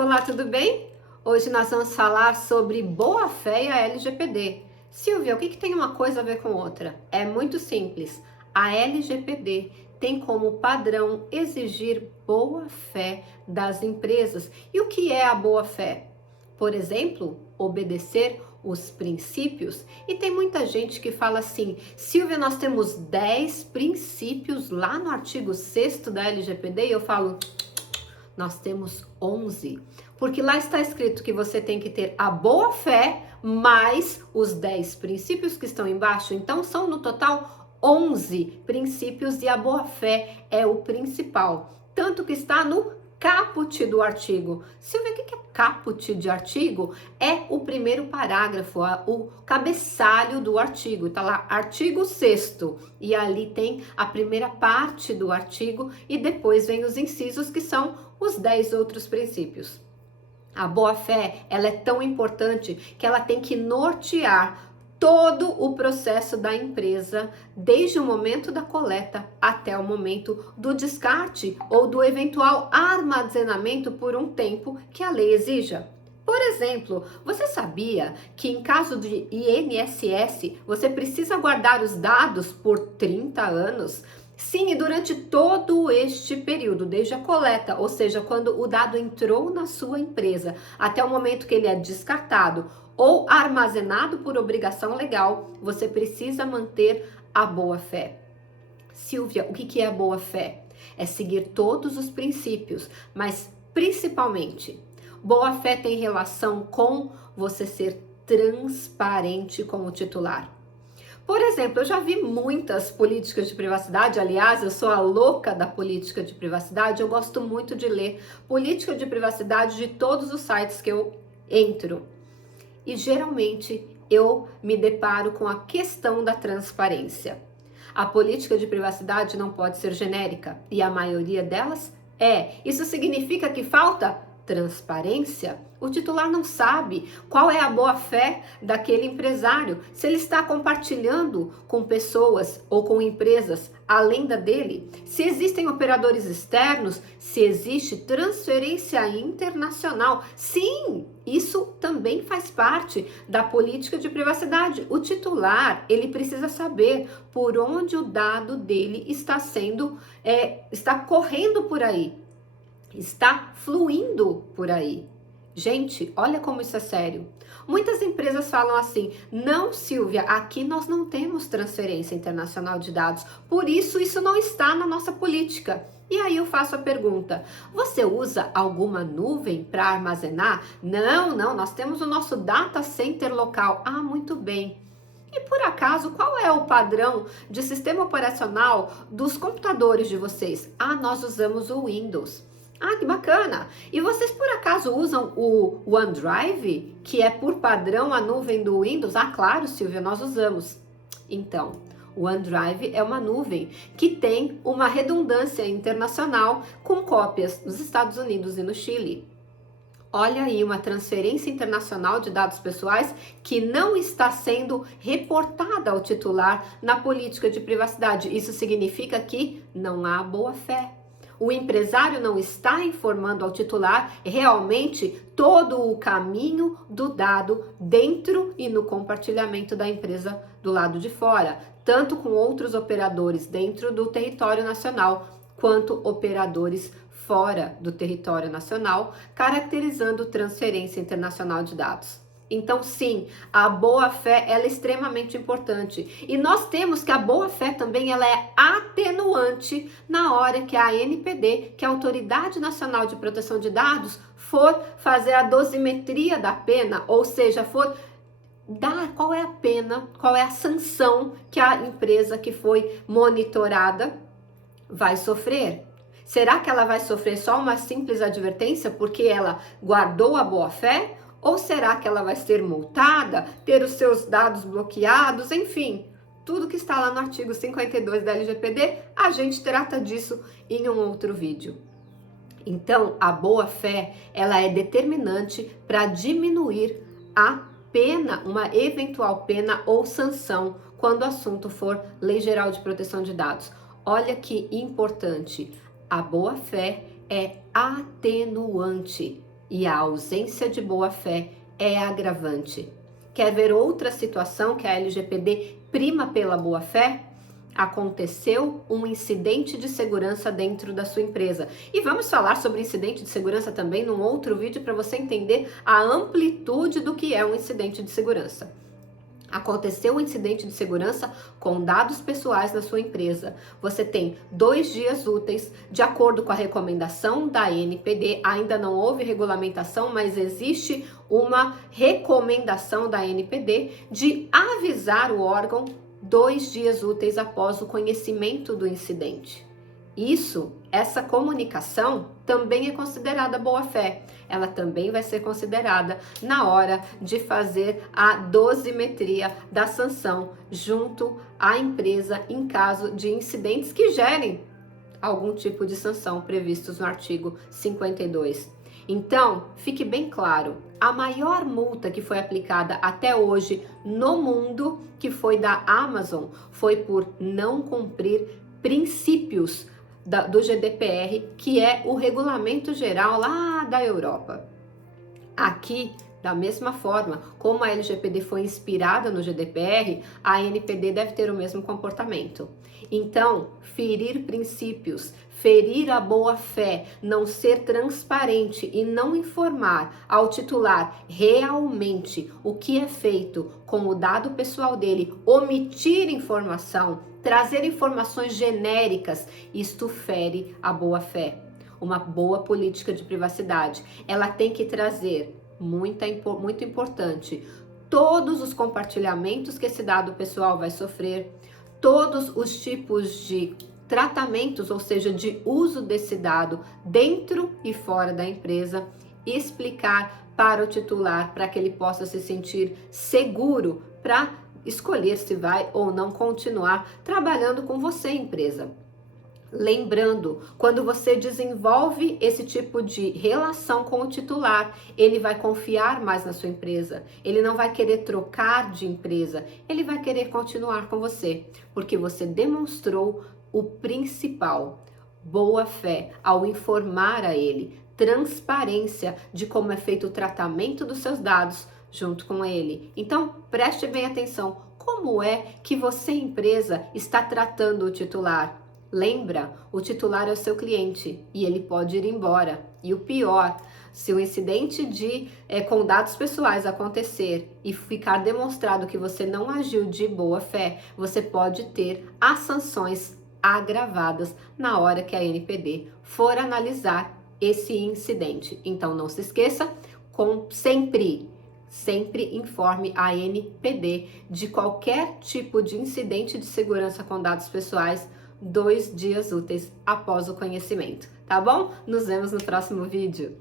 Olá, tudo bem? Hoje nós vamos falar sobre boa-fé e a LGPD. Silvia, o que tem uma coisa a ver com outra? É muito simples. A LGPD tem como padrão exigir boa-fé das empresas. E o que é a boa-fé? Por exemplo, obedecer os princípios. E tem muita gente que fala assim: Silvia, nós temos 10 princípios lá no artigo 6º da LGPD. E eu falo: nós temos 11, porque lá está escrito que você tem que ter a boa fé mais os 10 princípios que estão embaixo. Então são no total 11 princípios e a boa fé é o principal, tanto que está no caput do artigo. Silvia, o que é caput de artigo? É o primeiro parágrafo, o cabeçalho do artigo. Está lá, artigo 6º, e ali tem a primeira parte do artigo e depois vem os incisos, que são os 10 outros princípios. A boa-fé, ela é tão importante que ela tem que nortear todo o processo da empresa, desde o momento da coleta até o momento do descarte ou do eventual armazenamento por um tempo que a lei exija. Por exemplo, você sabia que em caso de INSS, você precisa guardar os dados por 30 anos? Sim, e durante todo este período, desde a coleta, ou seja, quando o dado entrou na sua empresa, até o momento que ele é descartado ou armazenado por obrigação legal, você precisa manter a boa-fé. Silvia, o que é a boa-fé? É seguir todos os princípios, mas principalmente, boa-fé tem relação com você ser transparente com o titular. Por exemplo, eu já vi muitas políticas de privacidade, aliás, eu sou a louca da política de privacidade, eu gosto muito de ler política de privacidade de todos os sites que eu entro. E geralmente eu me deparo com a questão da transparência. A política de privacidade não pode ser genérica, e a maioria delas é. Isso significa que falta transparência? O titular não sabe qual é a boa-fé daquele empresário, se ele está compartilhando com pessoas ou com empresas além da dele, se existem operadores externos, se existe transferência internacional. Sim, isso também faz parte da política de privacidade. O titular, ele precisa saber por onde o dado dele está está correndo por aí, está fluindo por aí. Gente, olha como isso é sério. Muitas empresas falam assim: não, Silvia, aqui nós não temos transferência internacional de dados, por isso não está na nossa política. E aí eu faço a pergunta: você usa alguma nuvem para armazenar? Não, nós temos o nosso data center local. Ah, muito bem. E por acaso, qual é o padrão de sistema operacional dos computadores de vocês? Ah, nós usamos o Windows. Ah, que bacana! E vocês por acaso usam o OneDrive, que é por padrão a nuvem do Windows? Ah, claro, Silvia, nós usamos. Então, o OneDrive é uma nuvem que tem uma redundância internacional com cópias nos Estados Unidos e no Chile. Olha aí, uma transferência internacional de dados pessoais que não está sendo reportada ao titular na política de privacidade. Isso significa que não há boa-fé. O empresário não está informando ao titular realmente todo o caminho do dado dentro e no compartilhamento da empresa do lado de fora, tanto com outros operadores dentro do território nacional, quanto operadores fora do território nacional, caracterizando transferência internacional de dados. Então, sim, a boa-fé ela é extremamente importante. E nós temos que a boa-fé também ela é atenuante na hora que a ANPD, que é a Autoridade Nacional de Proteção de Dados, for fazer a dosimetria da pena, ou seja, for dar qual é a pena, qual é a sanção que a empresa que foi monitorada vai sofrer. Será que ela vai sofrer só uma simples advertência porque ela guardou a boa-fé? Ou será que ela vai ser multada, ter os seus dados bloqueados, enfim, tudo que está lá no artigo 52 da LGPD, a gente trata disso em um outro vídeo. Então, a boa-fé, ela é determinante para diminuir a pena, uma eventual pena ou sanção, quando o assunto for Lei Geral de Proteção de Dados. Olha que importante, a boa-fé é atenuante. e a ausência de boa-fé é agravante. Quer ver outra situação que a LGPD prima pela boa-fé? Aconteceu um incidente de segurança dentro da sua empresa. E vamos falar sobre incidente de segurança também num outro vídeo para você entender a amplitude do que é um incidente de segurança. Aconteceu um incidente de segurança com dados pessoais na sua empresa. Você tem 2 dias úteis, de acordo com a recomendação da ANPD. Ainda não houve regulamentação, mas existe uma recomendação da ANPD de avisar o órgão 2 dias úteis após o conhecimento do incidente. Essa comunicação também é considerada boa-fé. Ela também vai ser considerada na hora de fazer a dosimetria da sanção junto à empresa em caso de incidentes que gerem algum tipo de sanção previstos no artigo 52. Então, fique bem claro, a maior multa que foi aplicada até hoje no mundo, que foi da Amazon, foi por não cumprir princípios do GDPR, que é o regulamento geral lá da Europa. Aqui, da mesma forma, como a LGPD foi inspirada no GDPR, a ANPD deve ter o mesmo comportamento. Então, ferir princípios, ferir a boa-fé, não ser transparente e não informar ao titular realmente o que é feito com o dado pessoal dele, omitir informação, trazer informações genéricas, isto fere a boa-fé. Uma boa política de privacidade, ela tem que trazer, muito importante, todos os compartilhamentos que esse dado pessoal vai sofrer, todos os tipos de tratamentos, ou seja, de uso desse dado dentro e fora da empresa, explicar para o titular, para que ele possa se sentir seguro para escolher se vai ou não continuar trabalhando com você, empresa. Lembrando, quando você desenvolve esse tipo de relação com o titular, ele vai confiar mais na sua empresa, ele não vai querer trocar de empresa, ele vai querer continuar com você, porque você demonstrou o principal, boa fé, ao informar a ele, transparência de como é feito o tratamento dos seus dados junto com ele. Então, preste bem atenção, como é que você, empresa, está tratando o titular? Lembra, o titular é o seu cliente e ele pode ir embora. E o pior, se o incidente com dados pessoais acontecer e ficar demonstrado que você não agiu de boa fé, você pode ter as sanções agravadas na hora que a ANPD for analisar esse incidente. Então não se esqueça, sempre informe a ANPD de qualquer tipo de incidente de segurança com dados pessoais 2 dias úteis após o conhecimento, tá bom? Nos vemos no próximo vídeo.